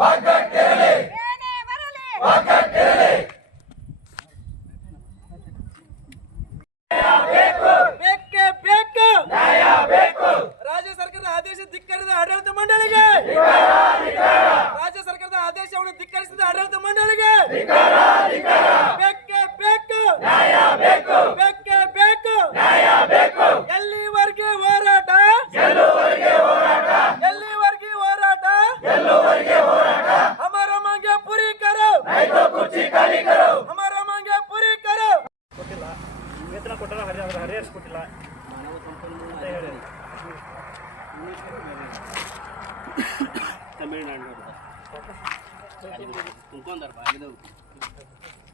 ಏನೇ ಬರಲಿ ಬೇಕೇ ಬೇಕು ರಾಜ್ಯ ಸರ್ಕಾರದ ಆದೇಶ ಧಿಕ್ಕರಿಸಿದ ಆಡಳಿತ ಮಂಡಳಿಗೆ ರಾಜ್ಯ ಸರ್ಕಾರದ ಆದೇಶವನ್ನು ಧಿಕ್ಕರಿಸಿದ ಆಡಳಿತ ಮಂಡಳಿಗೆ ಬೇಕೇ ಬೇಕು ಬೇಕೇ ಬೇಕು ಎಲ್ಲಿವರೆಗೆ ಹೋರಾಟ ಎಲ್ಲಿವರೆಗೆ ಹೋರಾಟ हमारा मांगे पूरी करो हमारा मांगे पूरी करो ವೇತನ ಕೊಟ್ಟರೆ ಹರಿಯಾರ್ಸ್ ಕೊಟ್ಟಿಲ್ಲ ತಮಿಳುನಾಡು ತುಂಬ್ಕೊಂಡಾರ